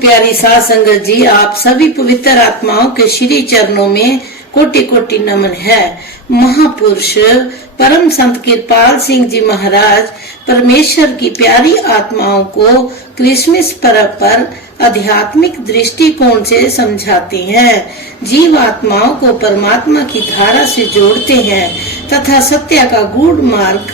प्यारी साध संगत जी, आप सभी पवित्र आत्माओं के श्री चरणों में कोटि कोटि नमन है। महापुरुष परम संत कृपाल सिंह जी महाराज परमेश्वर की प्यारी आत्माओं को क्रिसमस पर्व पर आध्यात्मिक दृष्टिकोण से समझाते हैं। जीव आत्माओं को परमात्मा की धारा से जोड़ते हैं तथा सत्य का गूढ़ मार्ग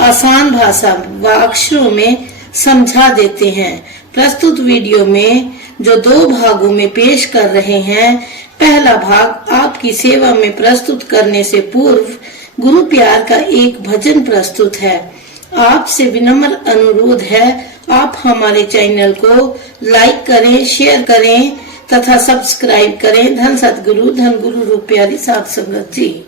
आसान भाषा व अक्षरों में समझा देते हैं। प्रस्तुत वीडियो में जो 2 भागों में पेश कर रहे हैं, पहला भाग आपकी सेवा में प्रस्तुत करने से पूर्व गुरु प्यार का एक भजन प्रस्तुत है। आपसे विनम्र अनुरोध है, आप हमारे चैनल को लाइक करें, शेयर करें तथा सब्सक्राइब करें। धन सतगुरु धन गुरु रूप प्यारी साध संगत जी।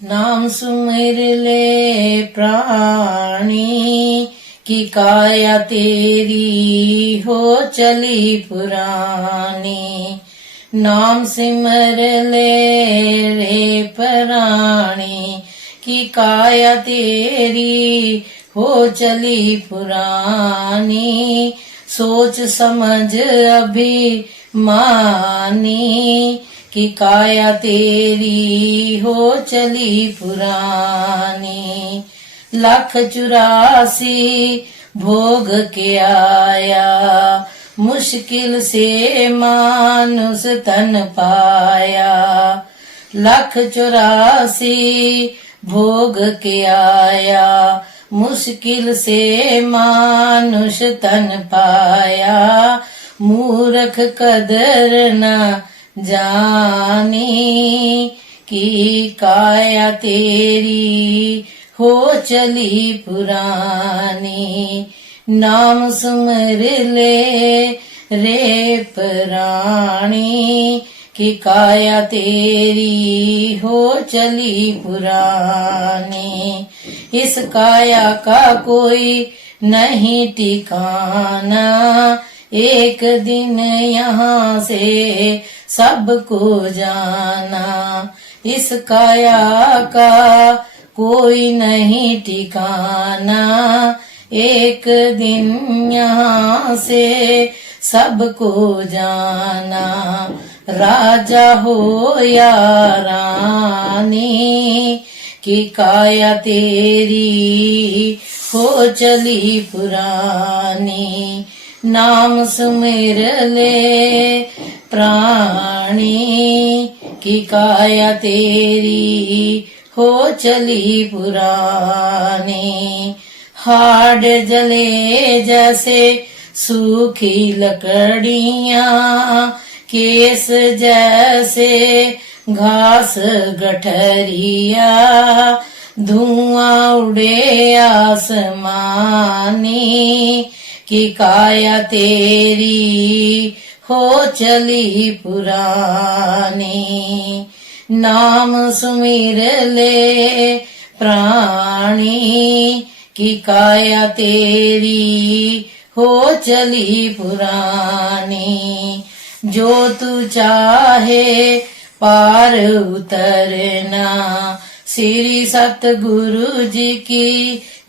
नाम सुमिर ले प्राणी की काया तेरी हो चली पुरानी। नाम सिमर ले रे प्राणी की काया तेरी हो चली पुरानी। सोच समझ अभी मानी कि काया तेरी हो चली पुरानी। 1,84 भोग के आया, मुश्किल से मानुष तन पाया। 1,84 भोग के आया, मुश्किल से मानुष तन पाया। मूर्ख कदर न जानी कि काया तेरी हो चली पुरानी। नाम सुमर ले रे प्राणी कि काया तेरी हो चली पुरानी। इस काया का कोई नहीं ठिकाना, एक दिन यहाँ से सबको जाना। इस काया का कोई नहीं ठिकाना, एक दिन यहाँ से सबको जाना। राजा हो या रानी कि काया तेरी हो चली पुरानी। नाम सुमिर ले प्राणी की काया तेरी हो चली पुरानी। हाड़ जले जैसे सूखी लकड़ियां, केस जैसे घास गठरिया। धुआं उड़े आसमानी कि काया तेरी हो चली पुरानी। नाम सुमिर ले प्राणी कि काया तेरी हो चली पुरानी। जो तू चाहे पार उतरना, श्री सतगुरु जी की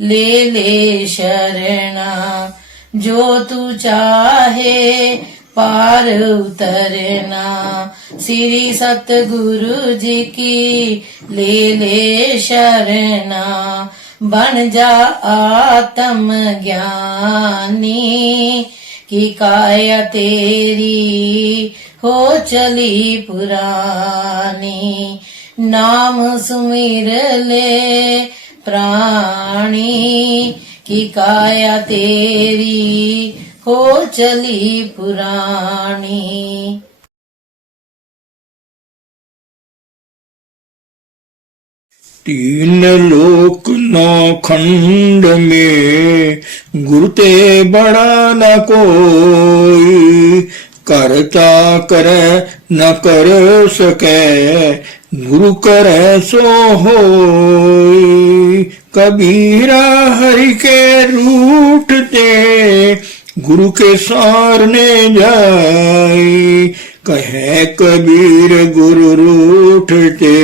ले शरणा। जो तू चाहे पार उतरना, श्री सतगुरु जी की ले शरणा। बन जा आत्म ज्ञानी कि काया तेरी हो चली पुरानी। नाम सुमिर ले प्राणी कि काया तेरी हो चली पुरानी। तीन लोक 9 खंड में गुरु ते बड़ा न कोई। करता करे न कर सके, गुरु करे सो होई। कबीरा हरि के रूठते, गुरु के सारने जाई। कहे कबीर गुरु रूठते,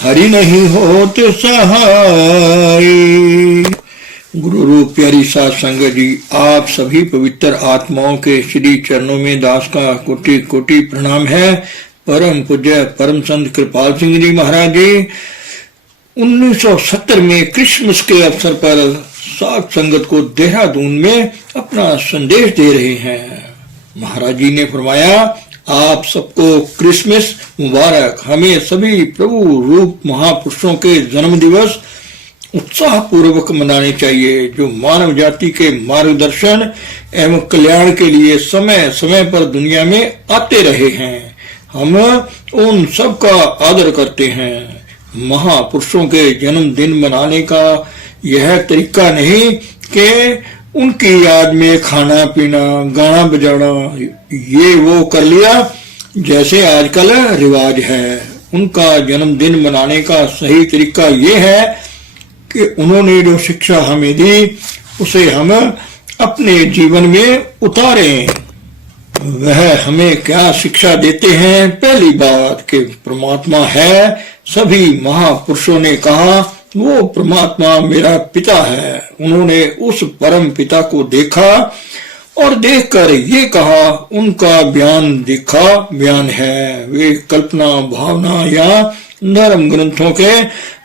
हरि नहीं होत सहाय। गुरु रूप प्यारी साध संगत जी, आप सभी पवित्र आत्माओं के श्री चरणों में दास का कोटि कोटि प्रणाम है। परम पूज्य परम संत कृपाल सिंह जी महाराज जी 1970 में क्रिसमस के अवसर पर साध संगत को देहरादून में अपना संदेश दे रहे हैं। महाराज जी ने फरमाया, आप सबको क्रिसमस मुबारक। हमें सभी प्रभु रूप महापुरुषों के जन्म दिवस उत्साह पूर्वक मनाने चाहिए, जो मानव जाति के मार्गदर्शन एवं कल्याण के लिए समय समय पर दुनिया में आते रहे हैं। हम उन सब का आदर करते हैं। महापुरुषों के जन्मदिन मनाने का यह तरीका नहीं कि उनकी याद में खाना पीना गाना बजाना ये वो कर लिया जैसे आजकल रिवाज है। उनका जन्मदिन मनाने का सही तरीका ये है कि उन्होंने जो शिक्षा हमें दी उसे हम अपने जीवन में उतारें। वह हमें क्या शिक्षा देते हैं? पहली बात कि परमात्मा है। सभी महापुरुषों ने कहा वो परमात्मा मेरा पिता है। उन्होंने उस परम पिता को देखा और देखकर ये कहा, उनका बयान है। वे कल्पना भावना या धर्म ग्रंथों के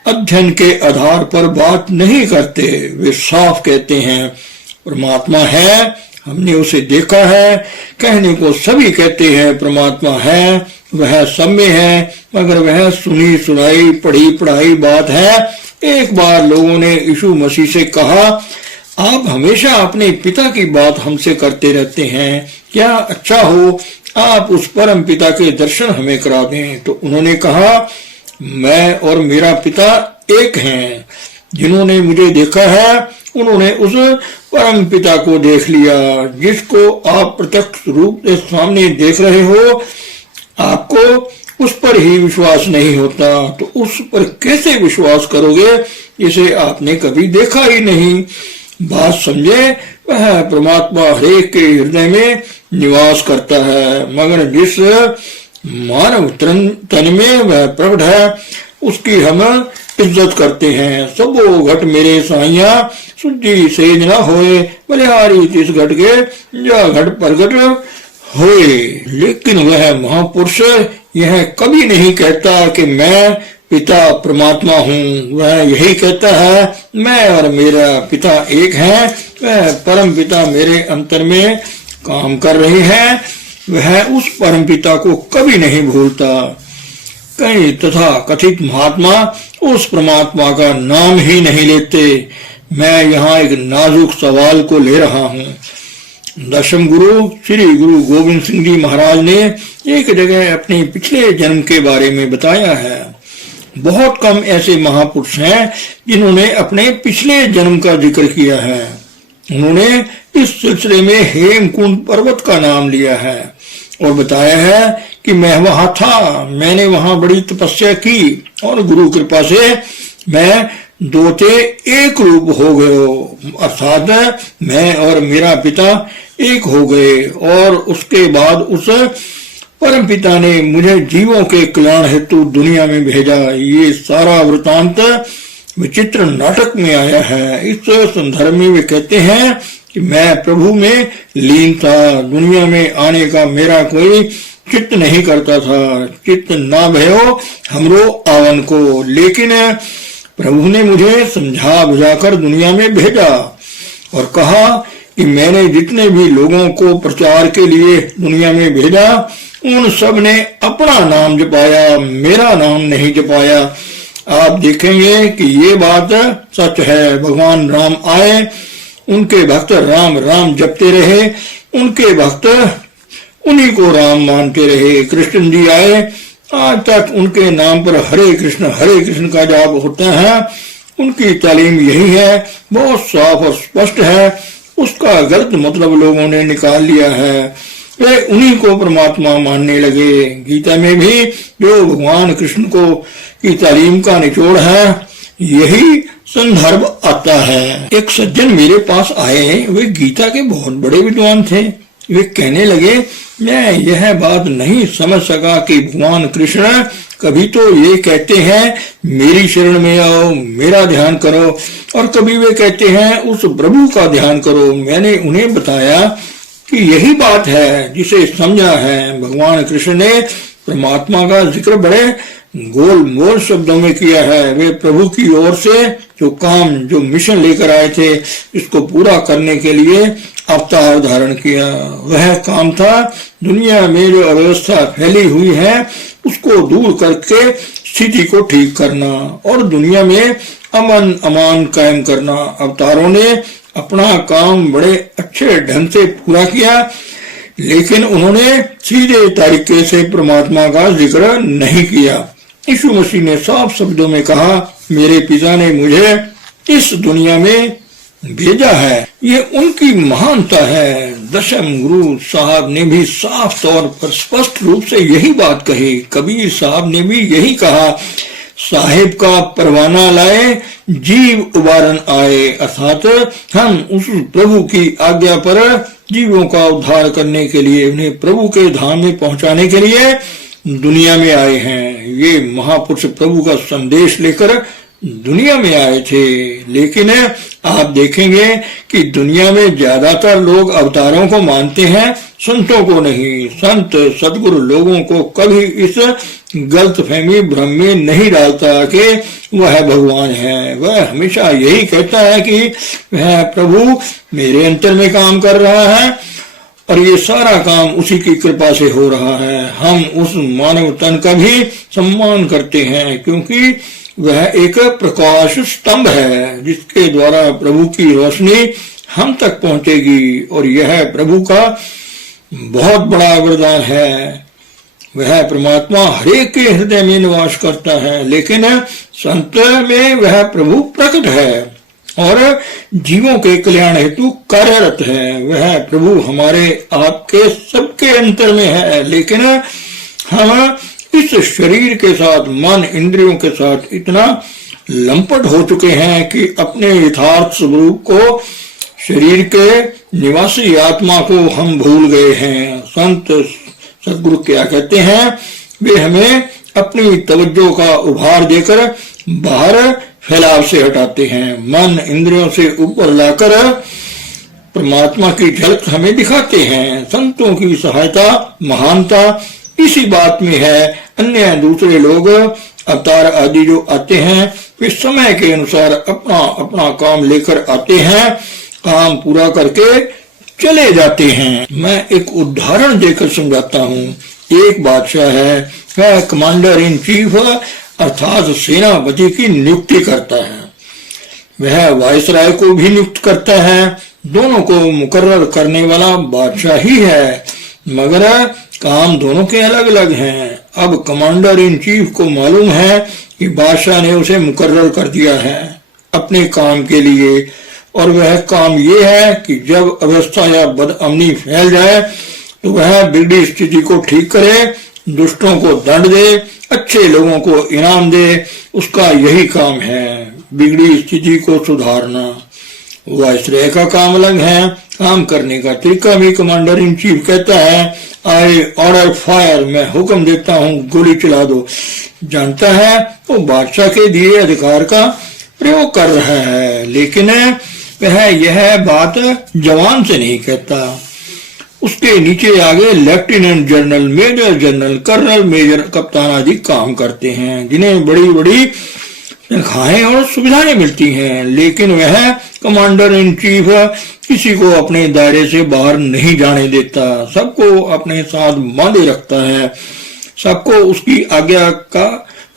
अध्ययन के आधार पर बात नहीं करते। वे साफ कहते हैं परमात्मा है, हमने उसे देखा है। कहने को सभी कहते हैं परमात्मा है, वह सब में है, मगर वह सुनी सुनाई पढ़ी पढ़ाई बात है। एक बार लोगों ने यीशु मसीह से कहा, आप हमेशा अपने पिता की बात हमसे करते रहते हैं, क्या अच्छा हो आप उस परम पिता के दर्शन हमें करा दें। तो उन्होंने कहा, मैं और मेरा पिता एक हैं। जिन्होंने मुझे देखा है उन्होंने उस परम पिता को देख लिया। जिसको आप प्रत्यक्ष रूप से सामने देख रहे हो, आपको उस पर ही विश्वास नहीं होता, तो उस पर कैसे विश्वास करोगे जिसे आपने कभी देखा ही नहीं। बात समझे, वह परमात्मा हरेक के हृदय में निवास करता है, मगर जिस मानव तन में वह प्रकट है उसकी हम इज्जत करते हैं। सबो घट मेरे साइया सुजी सेज न होए, बलिहारी तिस घट के जा घट प्रगट होए। लेकिन वह महापुरुष यह कभी नहीं कहता कि मैं पिता परमात्मा हूँ। वह यही कहता है, मैं और मेरा पिता एक है। वह परम पिता मेरे अंतर में काम कर रहे हैं। वह उस परम पिता को कभी नहीं भूलता। कई तथा कथित महात्मा उस परमात्मा का नाम ही नहीं लेते। मैं यहाँ एक नाजुक सवाल को ले रहा हूँ। दशम गुरु श्री गुरु गोविंद सिंह जी महाराज ने एक जगह अपने पिछले जन्म के बारे में बताया है। बहुत कम ऐसे महापुरुष हैं जिन्होंने अपने पिछले जन्म का जिक्र किया है। उन्होंने इस सिलसिले में हेमकुंड पर्वत का नाम लिया है और बताया है कि मैं वहां था, मैंने वहां बड़ी तपस्या की और गुरु कृपा से मैं दोते एक रूप हो गए, अर्थात मैं और मेरा पिता एक हो गए। और उसके बाद उस परम पिता ने मुझे जीवों के कल्याण हेतु दुनिया में भेजा। ये सारा वृतांत विचित्र नाटक में आया है। इस संदर्भ में वे कहते हैं कि मैं प्रभु में लीन था, दुनिया में आने का मेरा कोई चित्त नहीं करता था। चित्त ना भयो हमरो आवन को, लेकिन प्रभु ने मुझे समझा बुझाकर दुनिया में भेजा और कहा कि मैंने जितने भी लोगों को प्रचार के लिए दुनिया में भेजा उन सब ने अपना नाम जपाया, मेरा नाम नहीं जपाया। आप देखेंगे कि ये बात सच है। भगवान राम आए, उनके भक्त राम राम जपते रहे, उनके भक्त उन्हीं को राम मानते रहे। कृष्ण जी आए, आज तक उनके नाम पर हरे कृष्ण का जाप होता है। उनकी तालीम यही है, बहुत साफ और स्पष्ट है। उसका गलत मतलब लोगों ने निकाल लिया है। वे उन्हीं को परमात्मा मानने लगे। गीता में भी जो भगवान कृष्ण को की तालीम का निचोड़ है यही संदर्भ आता है। एक सज्जन मेरे पास आए, वे गीता के बहुत बड़े विद्वान थे। वे कहने लगे, मैं यह बात नहीं समझ सका कि भगवान कृष्ण कभी तो ये कहते हैं मेरी शरण में आओ, मेरा ध्यान करो, और कभी वे कहते हैं उस प्रभु का ध्यान करो। मैंने उन्हें बताया कि यही बात है जिसे समझा है। भगवान कृष्ण ने परमात्मा का जिक्र बड़े गोल मोल शब्दों में किया है। वे प्रभु की ओर से जो मिशन लेकर आए थे, इसको पूरा करने के लिए अवतार धारण किया। वह काम था दुनिया में जो अव्यवस्था फैली हुई है उसको दूर करके स्थिति को ठीक करना और दुनिया में अमन अमान कायम करना। अवतारों ने अपना काम बड़े अच्छे ढंग से पूरा किया, लेकिन उन्होंने सीधे तरीके से परमात्मा का जिक्र नहीं किया। यीशु मसीह ने साफ शब्दों में कहा, मेरे पिता ने मुझे इस दुनिया में भेजा है। ये उनकी महानता है। दशम गुरु साहब ने भी साफ तौर पर स्पष्ट रूप से यही बात कही। कबीर साहब ने भी यही कहा, साहिब का परवाना लाए जीव उबारन आए, अर्थात हम उस प्रभु की आज्ञा पर जीवों का उद्धार करने के लिए, उन्हें प्रभु के धाम में पहुंचाने के लिए दुनिया में आए हैं। ये महापुरुष प्रभु का संदेश लेकर दुनिया में आए थे। लेकिन आप देखेंगे कि दुनिया में ज्यादातर लोग अवतारों को मानते हैं, संतों को नहीं। संत सदगुरु लोगों को कभी इस गलतफहमी भ्रम में नहीं डालता कि वह भगवान है। वह हमेशा यही कहता है कि वह प्रभु मेरे अंतर में काम कर रहा है और ये सारा काम उसी की कृपा से हो रहा है। हम उस मानव तन का भी सम्मान करते हैं क्योंकि वह एक प्रकाश स्तंभ है जिसके द्वारा प्रभु की रोशनी हम तक पहुंचेगी और यह प्रभु का बहुत बड़ा वरदान है। वह परमात्मा हरेक के हृदय में निवास करता है, लेकिन संत में वह प्रभु प्रकट है और जीवों के कल्याण हेतु कार्यरत है। वह प्रभु हमारे आपके सबके अंतर में है, लेकिन हम इस शरीर के साथ, मन इंद्रियों के साथ इतना लंपट हो चुके हैं कि अपने यथार्थ स्वरूप को, शरीर के निवासी आत्मा को हम भूल गए हैं। संत सदगुरु क्या कहते हैं, वे हमें अपनी तवज्जो का उभार देकर बाहर फैलाव से हटाते हैं, मन इंद्रियों से ऊपर लाकर परमात्मा की झलक हमें दिखाते हैं। संतों की सहायता, महानता इसी बात में है। अन्य दूसरे लोग अवतार आदि जो आते हैं वे समय के अनुसार अपना अपना काम लेकर आते हैं, काम पूरा करके चले जाते हैं। मैं एक उदाहरण देकर समझाता हूँ। एक बादशाह है, वह कमांडर इन चीफ अर्थात सेनापति की नियुक्ति करता है। वह वायसराय को भी नियुक्त करता है। दोनों को मुकर्रर करने वाला बादशाह ही है, मगर काम दोनों के अलग अलग हैं। अब कमांडर इन चीफ को मालूम है कि बादशाह ने उसे मुकर्रर कर दिया है अपने काम के लिए, और वह काम ये है कि जब अवस्था या बदअमनी फैल जाए तो वह बिगड़ी स्थिति को ठीक करे, दुष्टों को दंड दे, अच्छे लोगों को इनाम दे। उसका यही काम है, बिगड़ी स्थिति को सुधारना। वायसराय का काम अलग है, काम करने का तरीका भी कमांडर इन चीफ कहता है, आई ऑर्डर फायर, मैं हुक्म देता हूँ गोली चला दो। जानता है वो बादशाह के दिए अधिकार का प्रयोग कर रहा है, लेकिन वह यह बात जवान से नहीं कहता। उसके नीचे आगे lieutenant general, major general, colonel, major, कप्तान आदि काम करते हैं, जिन्हें बड़ी बड़ी तनख्वाहें और सुविधाएं मिलती हैं। लेकिन वह कमांडर इन चीफ किसी को अपने दायरे से बाहर नहीं जाने देता, सबको अपने साथ बांधे रखता है, सबको उसकी आज्ञा का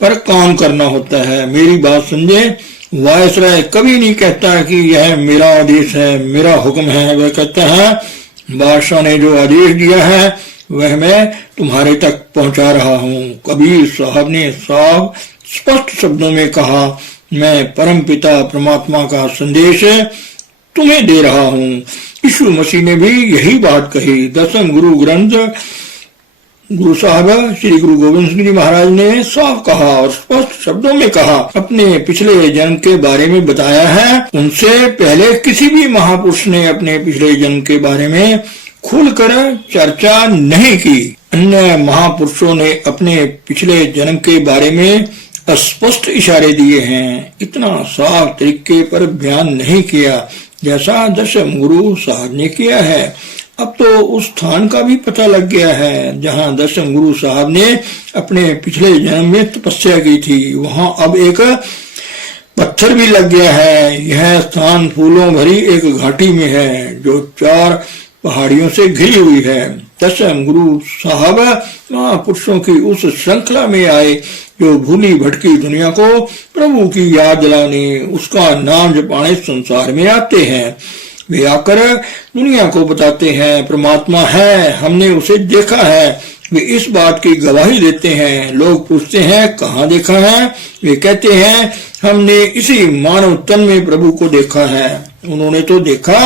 पर काम करना होता है। मेरी बात समझे, वायसराय कभी नहीं कहता कि यह मेरा आदेश है, मेरा हुक्म है। वह कहता है बादशाह ने जो आदेश दिया है वह मैं तुम्हारे तक पहुंचा रहा हूँ। कबीर साहब ने साफ स्पष्ट शब्दों में कहा, मैं परम पिता परमात्मा का संदेश तुम्हें दे रहा हूँ। यीशु मसीह ने भी यही बात कही। दसम गुरु ग्रंथ गुरु साहब श्री गुरु गोविंद सिंह जी महाराज ने साफ कहा और स्पष्ट शब्दों में कहा, अपने पिछले जन्म के बारे में बताया है। उनसे पहले किसी भी महापुरुष ने अपने पिछले जन्म के बारे में खुलकर चर्चा नहीं की। अन्य महापुरुषों ने अपने पिछले जन्म के बारे में स्पष्ट इशारे दिए हैं, इतना साफ तरीके पर बयान नहीं किया जैसा दशम गुरु साहब ने किया है। अब तो उस स्थान का भी पता लग गया है जहां दशम गुरु साहब ने अपने पिछले जन्म में तपस्या की थी, वहां अब एक पत्थर भी लग गया है। यह स्थान फूलों भरी एक घाटी में है जो 4 पहाड़ियों से घिरी हुई है। दशम गुरु साहब महापुरुषों की उस श्रृंखला में आए जो भूली भटकी दुनिया को प्रभु की याद दिलाने, उसका नाम जपाने संसार में आते हैं। वे आकर दुनिया को बताते हैं परमात्मा है, हमने उसे देखा है। वे इस बात की गवाही देते हैं। लोग पूछते हैं कहाँ देखा है, वे कहते हैं हमने इसी मानव तन में प्रभु को देखा है। उन्होंने तो देखा,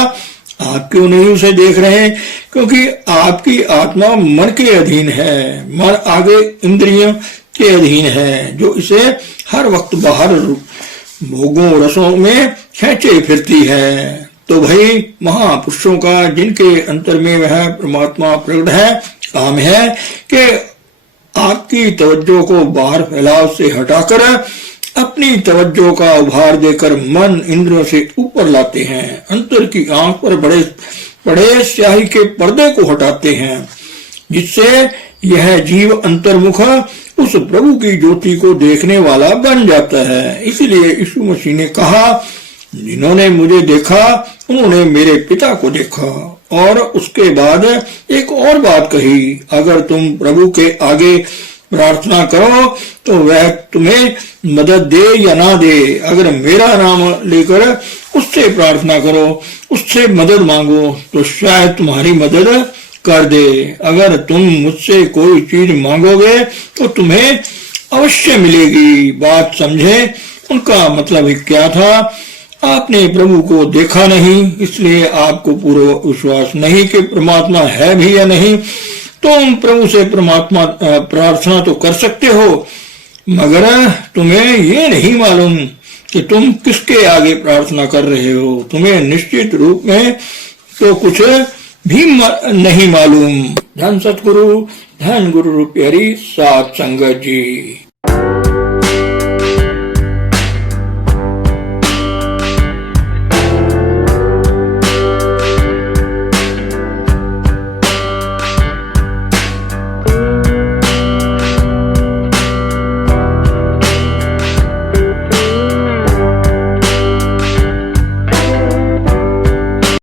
आप क्यों नहीं उसे देख रहे? क्योंकि आपकी आत्मा मन के अधीन है, मन आगे इंद्रियों के अधीन है जो इसे हर वक्त बाहर भोगों रसों में खींचे फिरती है। तो भाई महापुरुषों का जिनके अंतर में वह परमात्मा प्रकट है, काम है कि आपकी तवज्जो को बाहर फैलाव से हटाकर अपनी तवज्जो का उभार देकर मन इंद्रियों से ऊपर लाते हैं। अंतर की आंख पर बड़े बड़े स्याही के पर्दे को हटाते हैं जिससे यह जीव अंतर्मुख उस प्रभु की ज्योति को देखने वाला बन जाता है। इसलिए यीशु मसीह ने कहा, जिन्होंने मुझे देखा उन्होंने मेरे पिता को देखा। और उसके बाद एक और बात कही, अगर तुम प्रभु के आगे प्रार्थना करो तो वह तुम्हें मदद दे या ना दे। अगर मेरा नाम लेकर उससे प्रार्थना करो, उससे मदद मांगो तो शायद तुम्हारी मदद कर दे। अगर तुम मुझसे कोई चीज मांगोगे तो तुम्हें अवश्य मिलेगी। बात समझे? उनका मतलब क्या था? आपने प्रभु को देखा नहीं, इसलिए आपको पूरा विश्वास नहीं कि परमात्मा है भी या नहीं। तुम प्रभु से परमात्मा प्रार्थना तो कर सकते हो, मगर तुम्हें ये नहीं मालूम कि तुम किसके आगे प्रार्थना कर रहे हो। तुम्हें निश्चित रूप में तो कुछ भी नहीं मालूम। धन सतगुरु, धन गुरु रूपी हरि साथ संगत जी।